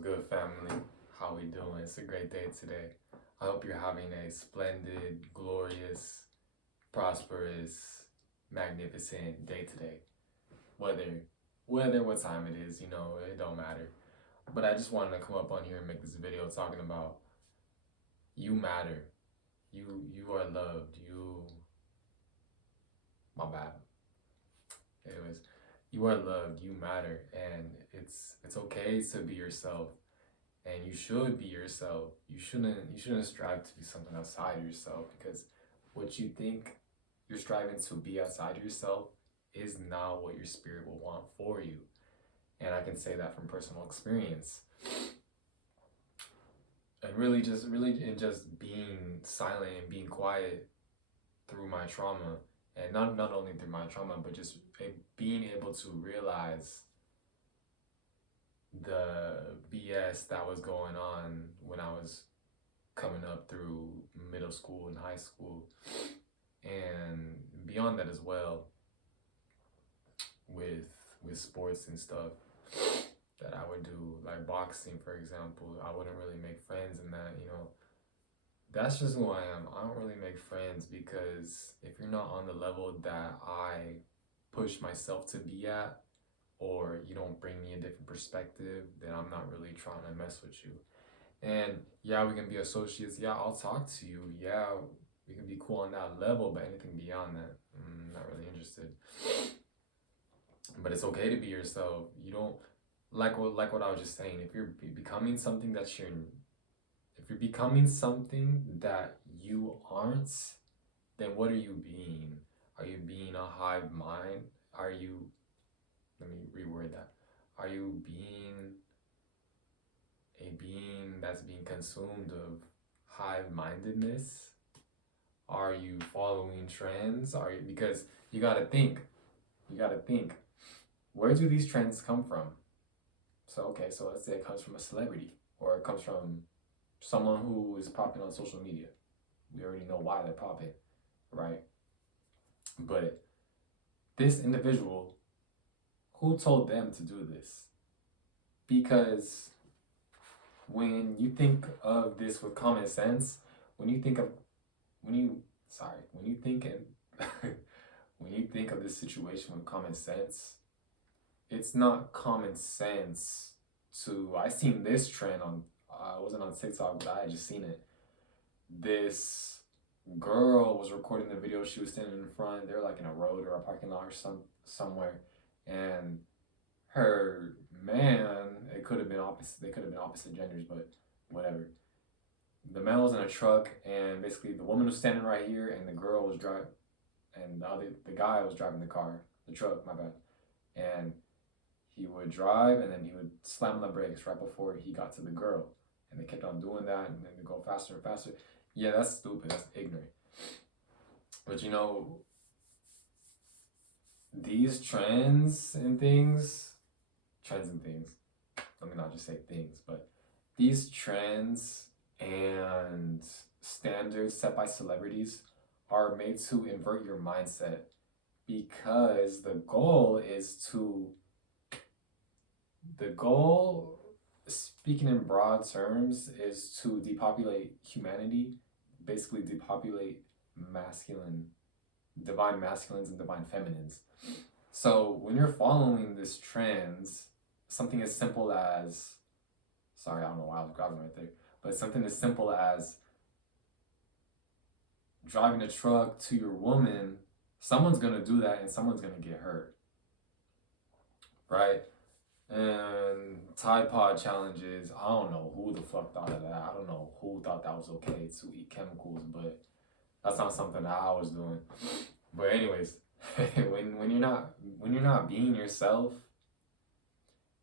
good, family? How we doing? It's a great day today. I hope you're having a splendid, glorious, prosperous, magnificent day today. Whether whether what time it is, it don't matter. But I just wanted to come up on here and make this video talking about you matter. You are loved. My bad. Anyways, you are loved, you matter, and it's okay to be yourself. And you should be yourself. You shouldn't strive to be something outside of yourself, because what you think you're striving to be outside of yourself is not what your spirit will want for you. And I can say that from personal experience. And really just being silent and being quiet through my trauma, and not only through my trauma, but just being able to realize the BS that was going on when I was coming up through middle school and high school, and beyond that as well, with sports and stuff that I would do, like boxing, for example. I wouldn't really make friends in that. That's just who I am. I don't really make friends, because if you're not on the level that I push myself to be at, or you don't bring me a different perspective, then I'm not really trying to mess with you. And yeah, we can be associates. Yeah, I'll talk to you. Yeah, we can be cool on that level, but anything beyond that, not really interested. But it's okay to be yourself. You don't like what I was just saying. If you're becoming something if you're becoming something that you aren't, then what are you being? Are you being a hive mind? Are you, let me reword that. Are you being a being that's being consumed of hive mindedness? Are you following trends? Because you gotta think, where do these trends come from? So, okay, so let's say it comes from a celebrity, or it comes from someone who is popping on social media. We already know why they're popping, right? But this individual, who told them to do this? Because when you think of this with common sense, when you think of when you sorry, when you think and when you think of this situation with common sense, it's not common sense to. I seen this trend on. I wasn't on TikTok, but I had just seen it. This girl was recording the video. She was standing in front. They're like in a road or a parking lot or somewhere, and her man. It could have been opposite. They could have been opposite genders, but whatever. The man was in a truck, and basically the woman was standing right here, and the girl was driving, and the guy was driving the truck. My bad. And he would drive, and then he would slam on the brakes right before he got to the girl, and they kept on doing that, and then they go faster and faster. Yeah, that's stupid. That's ignorant. But these trends and things. Let me not just say things, but these trends and standards set by celebrities are made to invert your mindset, because the goal, speaking in broad terms, is to depopulate humanity, basically depopulate divine masculines and divine feminines. So when you're following this trends, something as simple as, sorry, I don't know why I was grabbing right there, but something as simple as driving a truck to your woman, someone's gonna do that and someone's gonna get hurt, right? And Tide Pod challenges, I don't know who the fuck thought of that. I don't know who thought that was okay to eat chemicals, but that's not something that I was doing. But anyways, when you're not being yourself,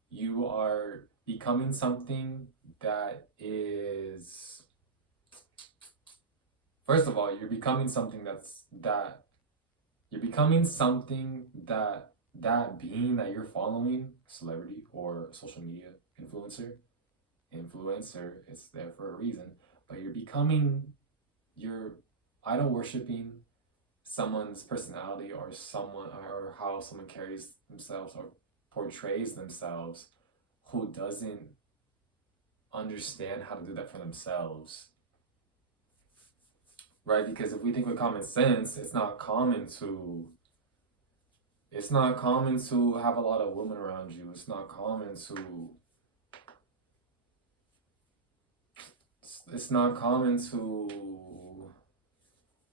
you are becoming something that is, first of all, you're becoming something that being that you're following, celebrity or social media influencer, it's there for a reason, but you're idol worshiping someone's personality, or how someone carries themselves or portrays themselves, who doesn't understand how to do that for themselves, right? Because if we think with common sense, it's not common to have a lot of women around you. It's not common to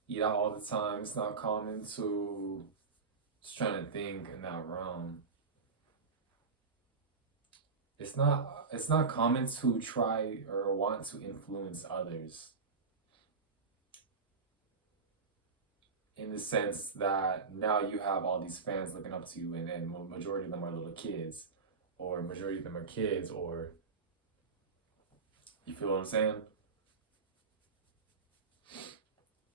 eat out all the time. It's not common to just trying to think in that realm. It's not common to try or want to influence others, in the sense that now you have all these fans looking up to you, and majority of them are little kids, or majority of them are kids, or you feel what I'm saying?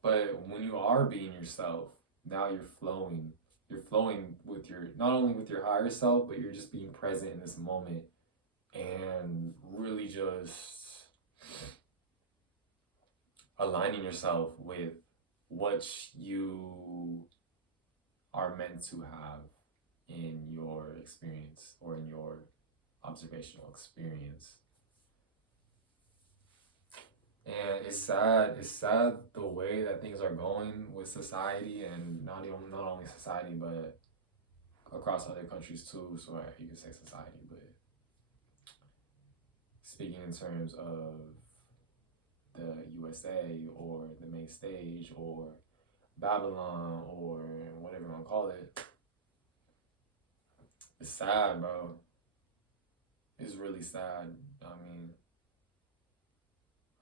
But when you are being yourself, now you're flowing. You're flowing with your, not only with your higher self, but you're just being present in this moment and really just aligning yourself with what you are meant to have in your experience or in your observational experience. And it's sad the way that things are going with society, and not only society, but across other countries too. So you can say society, but speaking in terms of the USA or the main stage or Babylon or whatever you want to call it, it's sad, bro. It's really sad.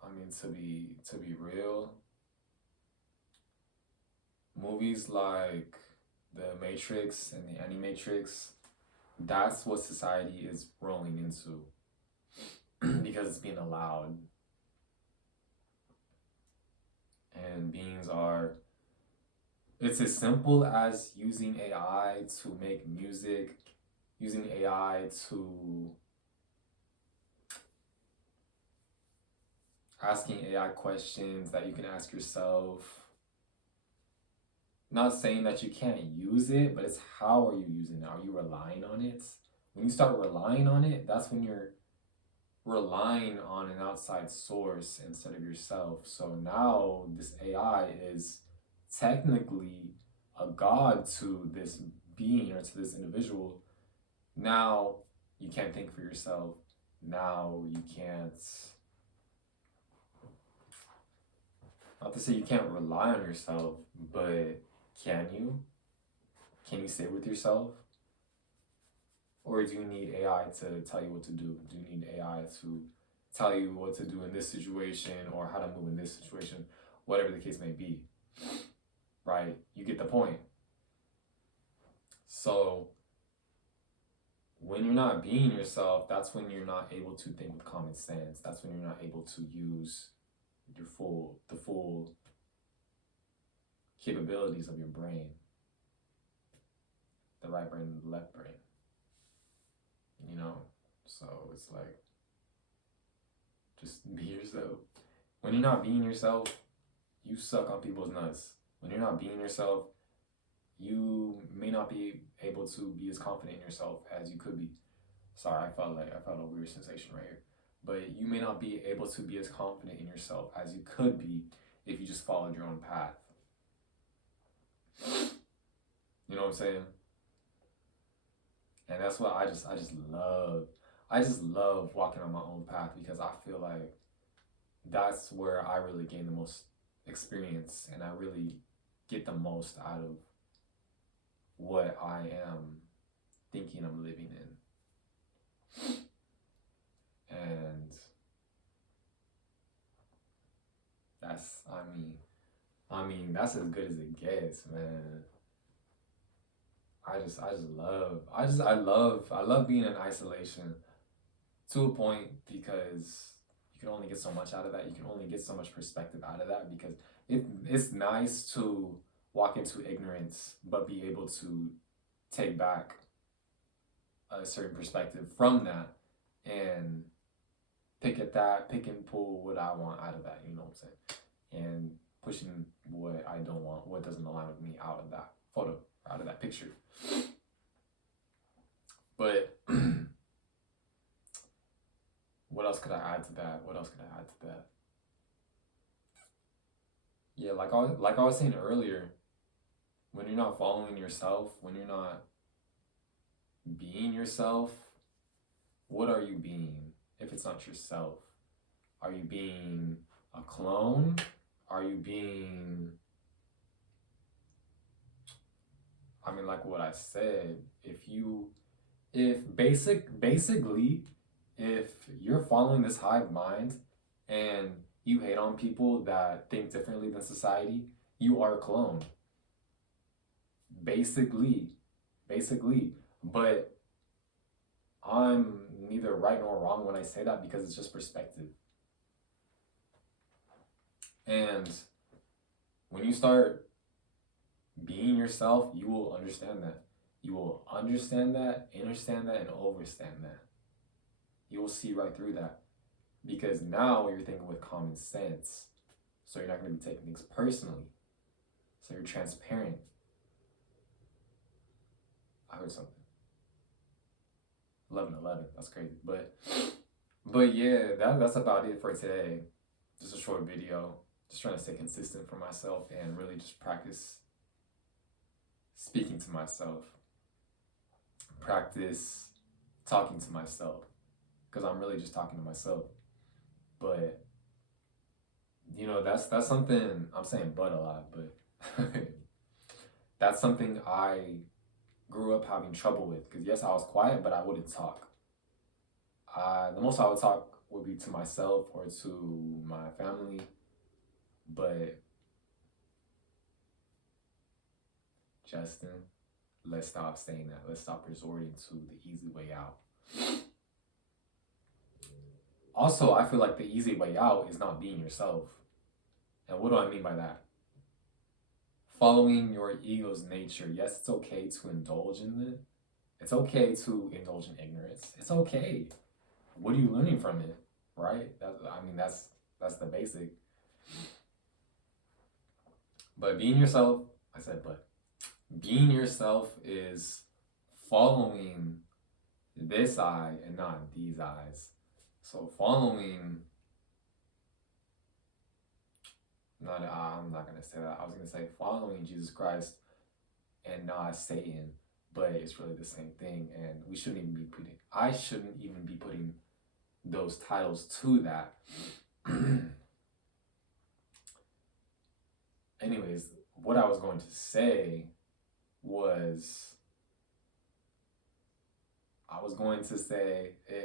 I mean, to be real, movies like The Matrix and the Animatrix, that's what society is rolling into because it's being allowed. And it's as simple as using AI to make music, using AI to asking AI questions that you can ask yourself. Not saying that you can't use it, but it's how are you using it? Are you relying on it? When you start relying on it, that's when you're relying on an outside source instead of yourself. So now this AI is technically a god to this being or to this individual. Now you can't think for yourself. Now you can't, not to say you can't rely on yourself, but can you? Can you sit with yourself? Or do you need AI to tell you what to do? Do you need AI to tell you what to do in this situation or how to move in this situation? Whatever the case may be, right? You get the point. So when you're not being yourself, that's when you're not able to think with common sense. That's when you're not able to use the full capabilities of your brain, the right brain and the left brain. So it's like, just be yourself. When you're not being yourself, you suck on people's nuts. When you're not being yourself, you may not be able to be as confident in yourself as you could be. Sorry, I felt a weird sensation right here. But you may not be able to be as confident in yourself as you could be if you just followed your own path. You know what I'm saying? And that's what I just love. I just love walking on my own path because I feel like that's where I really gain the most experience and I really get the most out of what I am thinking I'm living in. And that's, I mean, that's as good as it gets, man. I love being in isolation to a point because you can only get so much out of that. You can only get so much perspective out of that because it's nice to walk into ignorance but be able to take back a certain perspective from that and pick and pull what I want out of that, you know what I'm saying? And pushing what I don't want, what doesn't align with me out of that photo, out of that picture. But what else could I add to that? What else could I add to that? Yeah, like I was saying earlier, when you're not following yourself, when you're not being yourself, what are you being if it's not yourself? Are you being a clone? Are you being, I mean, like what I said, basically, if you're following this hive mind and you hate on people that think differently than society, you are a clone. Basically, but I'm neither right nor wrong when I say that because it's just perspective. And when you start being yourself, you will understand that. You will understand that, understand that, and overstand that. You will see right through that. Because now you're thinking with common sense. So you're not going to be taking things personally. So you're transparent. I heard something. 11:11. That's crazy. But yeah, that's about it for today. Just a short video. Just trying to stay consistent for myself and really just practice speaking to myself. Practice talking to myself. Because I'm really just talking to myself. But you know, that's something I'm saying but a lot, but that's something I grew up having trouble with. Because yes, I was quiet, but I wouldn't talk. The most I would talk would be to myself or to my family, but Justin, let's stop saying that. Let's stop resorting to the easy way out. Also, I feel like the easy way out is not being yourself. And what do I mean by that? Following your ego's nature. Yes, it's okay to indulge in it. It's okay to indulge in ignorance. It's okay. What are you learning from it? Right? That's the basic. But being yourself, I said but. Being yourself is following this eye and not these eyes. So following, I'm not going to say that. I was going to say following Jesus Christ and not Satan, but it's really the same thing. And I shouldn't even be putting those titles to that. Anyways, what I was going to say was,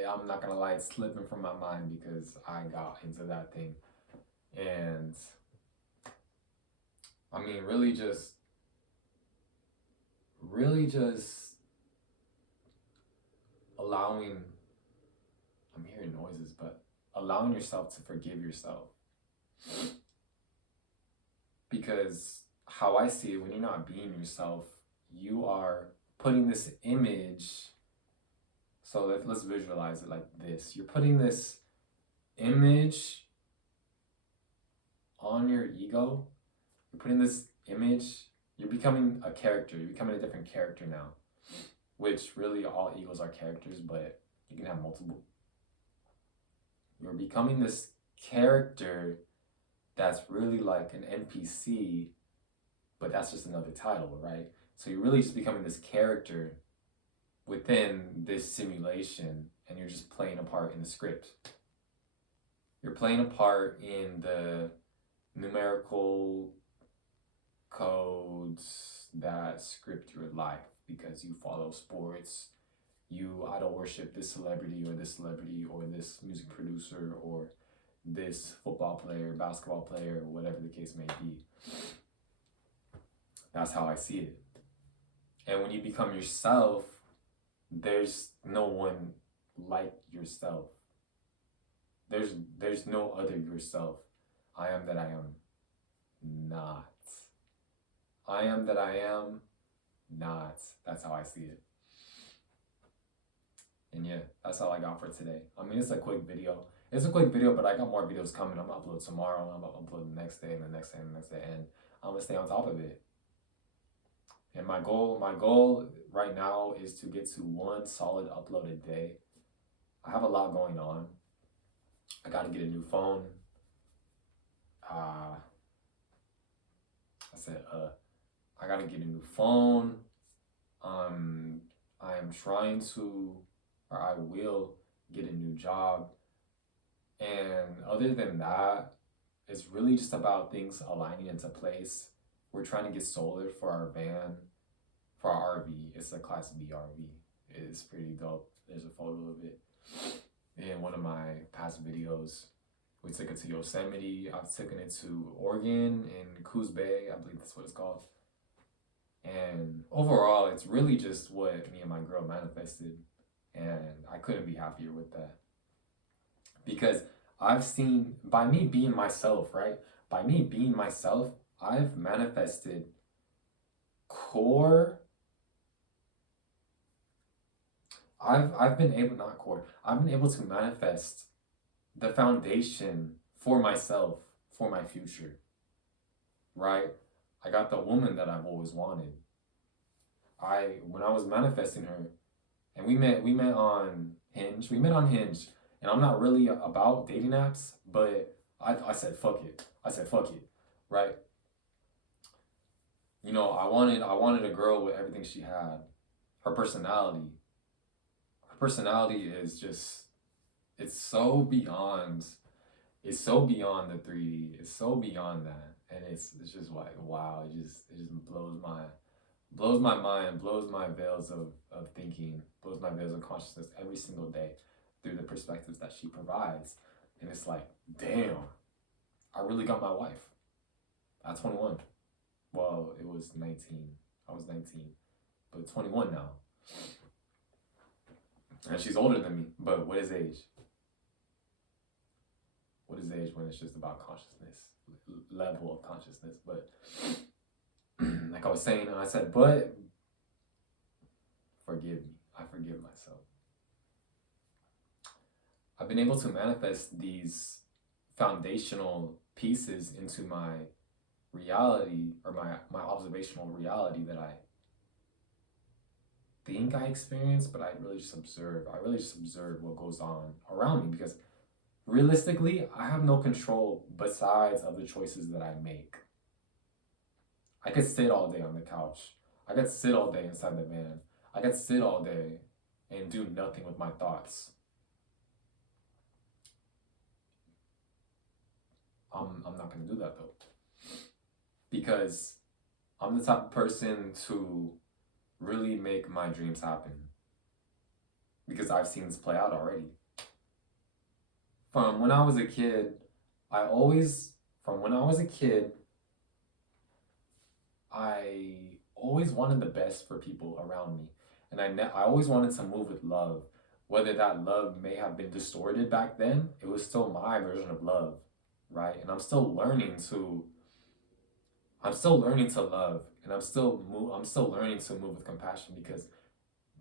I'm not gonna lie, it's slipping from my mind because I got into that thing. And I mean, really just allowing, I'm hearing noises, but allowing yourself to forgive yourself. Because how I see it, when you're not being yourself, you are putting this image. So let's visualize it like this. You're putting this image on your ego. You're putting this image, you're becoming a character. You're becoming a different character now. Which really all egos are characters, but you can have multiple. You're becoming this character that's really like an NPC, but that's just another title, right? So you're really just becoming this character within this simulation, and you're just playing a part in the script. You're playing a part in the numerical codes that script your life because you follow sports, you idol worship this celebrity or this music producer or this football player, basketball player, or whatever the case may be. That's how I see it. And when you become yourself, there's no one like yourself. There's no other yourself. I am that I am not. I am that I am not. That's how I see it. And yeah, that's all I got for today. I mean, it's a quick video. It's a quick video, but I got more videos coming. I'm gonna upload tomorrow. I'm gonna upload the next day and the next day and the next day. And I'm gonna stay on top of it. And my goal right now is to get to one solid upload a day. I have a lot going on. I gotta get a new phone. I said, I gotta get a new phone. I am trying to, or I will get a new job. And other than that, it's really just about things aligning into place. We're trying to get solar for our van, for our RV. It's a Class B RV. It's pretty dope. There's a photo of it in one of my past videos. We took it to Yosemite. I've taken it to Oregon and Coos Bay. I believe that's what it's called. And overall, it's really just what me and my girl manifested. And I couldn't be happier with that. Because I've seen, by me being myself, right? By me being myself, I've manifested core. I've been able, not core, I've been able to manifest the foundation for myself, for my future, right? I got the woman that I've always wanted. When I was manifesting her, and we met on Hinge. And I'm not really about dating apps, but I said fuck it. Right? You know, I wanted a girl with everything she had. Her personality. Her personality is just, it's so beyond the 3D. It's so beyond that. And it's just like, wow, it just blows my mind, blows my veils of thinking, blows my veils of consciousness every single day through the perspectives that she provides. And it's like, damn, I really got my wife at 21. Well, it was 19. I was 19, but 21 now. And she's older than me, but what is age? What is age when it's just about consciousness, level of consciousness? But like I was saying, and I said, but forgive me. I forgive myself. I've been able to manifest these foundational pieces into my reality, or my observational reality that I think I experience, but I really just observe. I really just observe what goes on around me, because realistically, I have no control besides of the choices that I make. I could sit all day on the couch. I could sit all day inside the van. I could sit all day and do nothing with my thoughts. I'm not gonna do that though, because I'm the type of person to really make my dreams happen, because I've seen this play out already. From when I was a kid, I always wanted the best for people around me. And I always wanted to move with love. Whether that love may have been distorted back then, it was still my version of love, right? And I'm still learning to love, and I'm still learning to move with compassion, because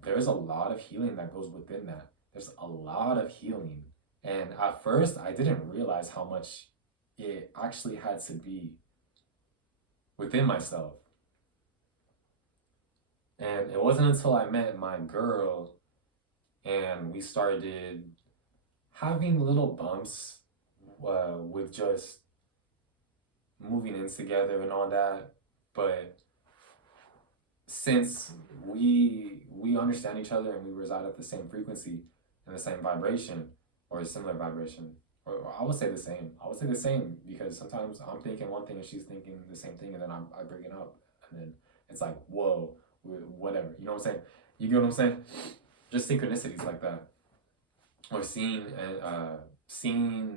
there's a lot of healing that goes within that. There's a lot of healing. And at first, I didn't realize how much it actually had to be within myself. And it wasn't until I met my girl and we started having little bumps with just moving in together and all that. But since we understand each other and we reside at the same frequency and the same vibration, or a similar vibration, or I would say the same, because sometimes I'm thinking one thing and she's thinking the same thing, and then I bring it up, and then it's like, whoa, whatever, you know what I'm saying? You get what I'm saying? Just synchronicities like that, or seeing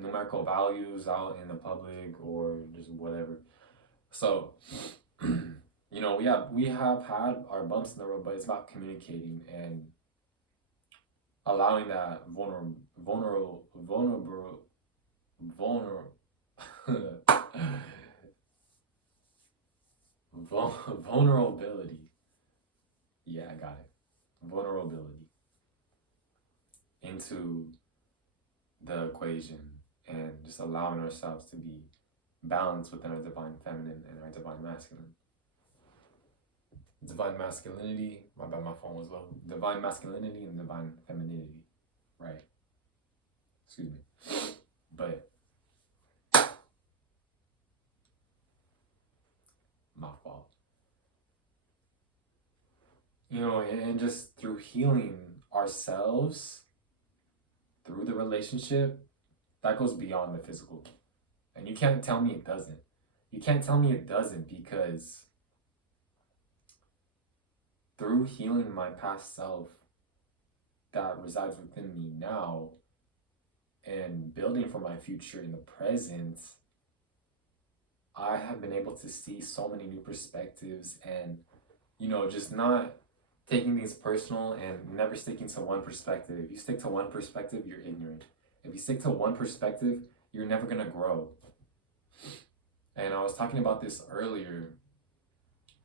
numerical values out in the public, or just whatever. So, you know, we have had our bumps in the road, but it's about communicating and allowing that vulnerability. Yeah, I got it. Vulnerability into the equation, and just allowing ourselves to be balanced within our divine feminine and our divine masculine. Divine masculinity, my bad, my phone was low. Divine masculinity and divine femininity, right? Excuse me. But my fault. And just through healing ourselves through the relationship, that goes beyond the physical. And you can't tell me it doesn't. You can't tell me it doesn't, because through healing my past self that resides within me now and building for my future in the present, I have been able to see so many new perspectives and, just not taking things personal and never sticking to one perspective. If you stick to one perspective, you're ignorant. If you stick to one perspective, you're never going to grow. And I was talking about this earlier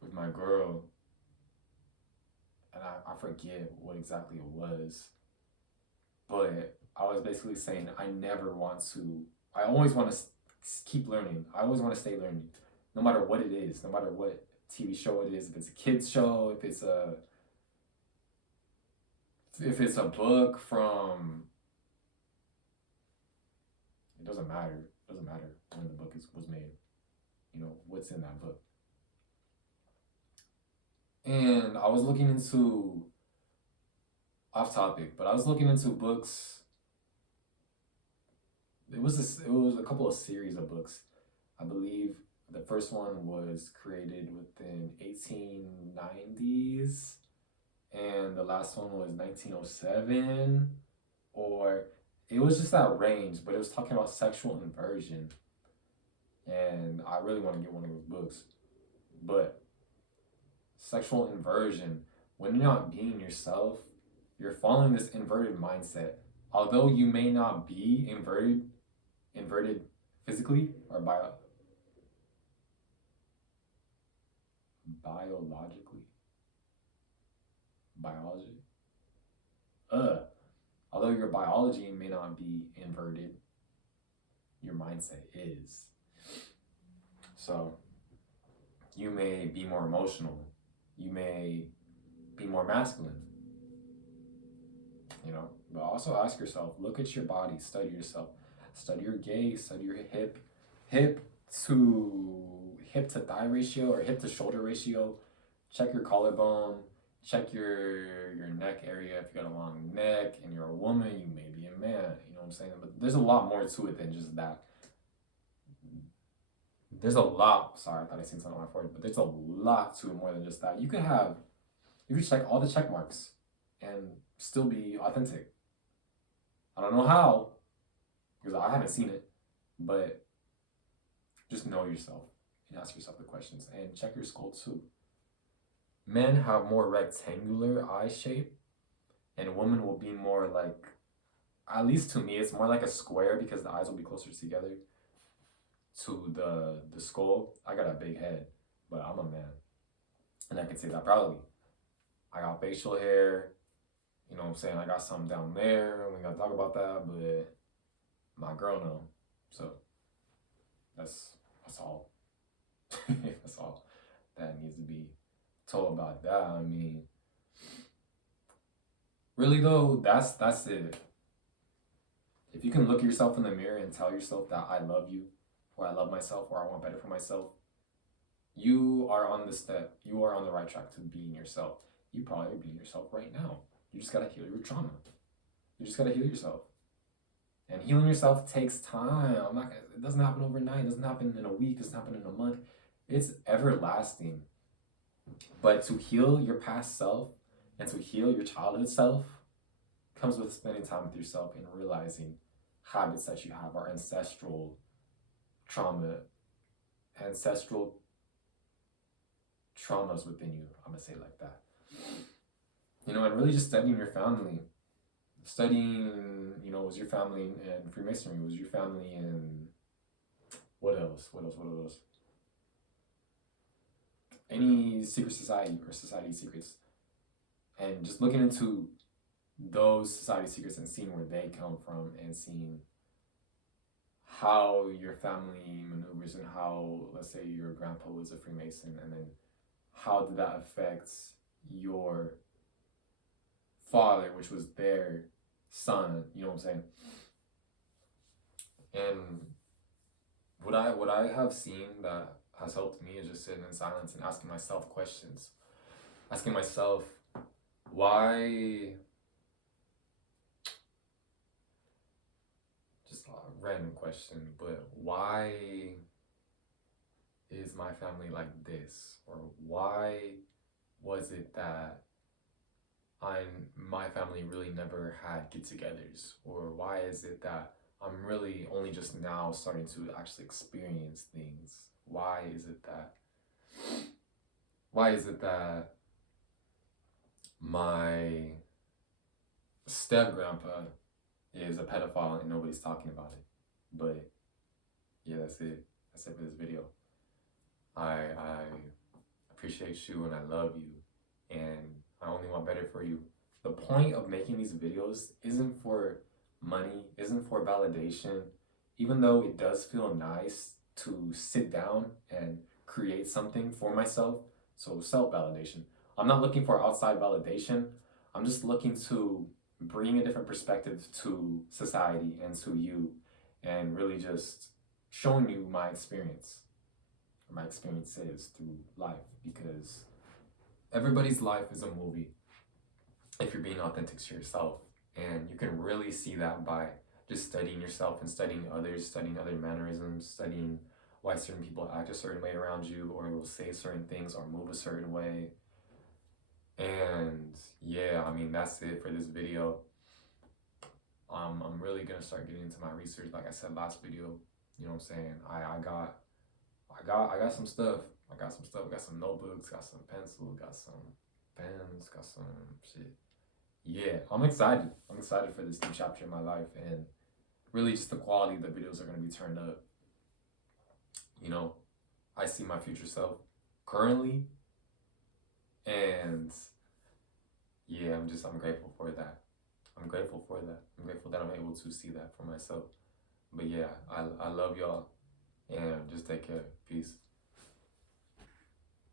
with my girl, and I forget what exactly it was, but I was basically saying I always want to keep learning. I always want to stay learning, no matter what it is, no matter what TV show it is, if it's a kid's show, if it's a book from, it doesn't matter. It doesn't matter when the book was made. What's in that book. And I was looking into, off topic, but I was looking into books. It was a couple of series of books. I believe the first one was created within 1890s, and the last one was 1907, or it was just that range, but it was talking about sexual inversion. And I really want to get one of those books. But sexual inversion, when you're not being yourself, you're following this inverted mindset. Although you may not be inverted physically or biologically. Although your biology may not be inverted, your mindset is. So you may be more emotional. You may be more masculine. But also ask yourself, look at your body, study yourself, study your gaze, study your hip to thigh ratio or hip to shoulder ratio. Check your collarbone, check your neck area. If you got a long neck and you're a woman, you may be a man. You know what I'm saying? But there's a lot more to it than just that. There's a lot. Sorry, I thought I seen something on my forehead, but there's a lot to it more than just that. You could check all the check marks and still be authentic. I don't know how, because I haven't seen it, but just know yourself and ask yourself the questions and check your skull too. Men have more rectangular eye shape, and women will be more like, at least to me, it's more like a square because the eyes will be closer together to the skull. I got a big head, but I'm a man, and I can say that proudly. I got facial hair. You know what I'm saying? I got something down there. We gotta talk about that, but my girl know. So that's all. That's all that needs to be told about that. I mean, really though, that's it. If you can look yourself in the mirror and tell yourself that I love you, or I love myself, or I want better for myself, you are on the step. You are on the right track to being yourself. You probably are being yourself right now. You just gotta heal your trauma. You just gotta heal yourself. And healing yourself takes time. It doesn't happen overnight. It doesn't happen in a week. It doesn't happen in a month. It's everlasting. But to heal your past self and to heal your childhood self comes with spending time with yourself and realizing habits that you have are ancestral trauma, ancestral traumas within you. I'm gonna say it like that. And really just studying your family. Studying, was your family in Freemasonry? Was your family in what else? Any secret society or society secrets. And just looking into those society secrets and seeing where they come from and seeing how your family maneuvers and how, let's say, your grandpa was a Freemason, and then how did that affect your father, which was their son, you know what I'm saying? And what I have seen that has helped me is just sitting in silence and asking myself questions. Asking myself why, just a random question, but why is my family like this? Or why was it that my family really never had get-togethers? Or why is it that I'm really only just now starting to actually experience things? Why is it that my step grandpa is a pedophile and nobody's talking about it? But yeah, that's it. That's it for this video. I appreciate you and I love you and I only want better for you. The point of making these videos isn't for money, isn't for validation, even though it does feel nice to sit down and create something for myself. So self-validation. I'm not looking for outside validation. I'm just looking to bring a different perspective to society and to you and really just showing you my experiences through life, because everybody's life is a movie if you're being authentic to yourself. And you can really see that by just studying yourself and studying others, studying other mannerisms, studying why certain people act a certain way around you or will say certain things or move a certain way. And yeah, I mean, that's it for this video. I'm really gonna start getting into my research, like I said last video. You know what I'm saying? I got some stuff. I got some notebooks, got some pencils, got some pens, got some shit. Yeah, I'm excited. I'm excited for this new chapter in my life, and really just the quality of the videos are gonna be turned up. You know, I see my future self currently, and yeah, I'm grateful for that. I'm grateful that I'm able to see that for myself. But yeah, I love y'all, and just take care. Peace.